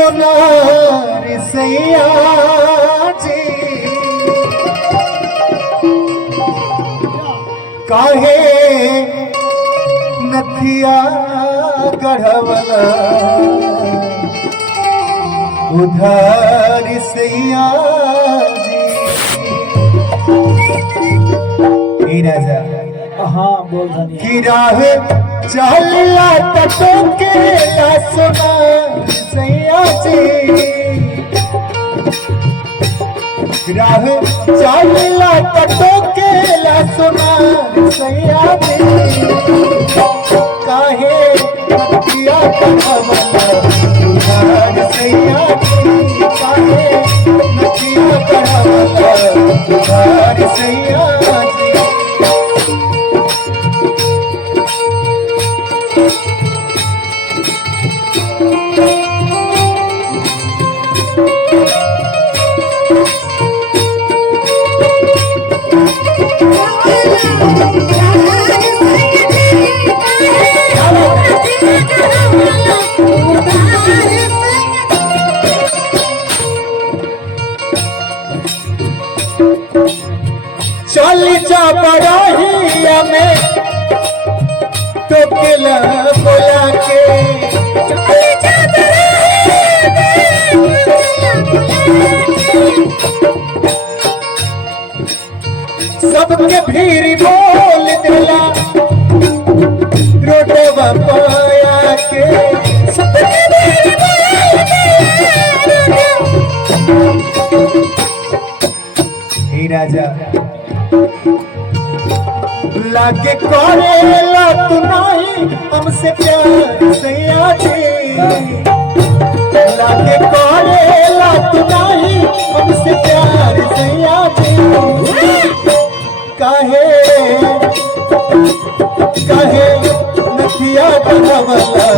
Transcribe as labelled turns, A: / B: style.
A: सोनार सैया जी। काहे नथिया गढ़वला। उधार सैया जी। राजा?
B: हाँ बोल
A: की राह चला तटो के ला सोना सैया जी राह चला तटो के सोना काहे नदिया कढ़वला उधार सैया काहे नदिया कढ़वला उधार सैया बड़हिया में तो केला बोला के। सबके भीड़ बोल देला। रोडवा पाया के सबके भीड़ राजा। लागे करे ला तू नहीं हमसे प्यार सैया आजे लागे करे ला तू नहीं हमसे प्यार सैया आजे कहे कहे नखिया बनवला?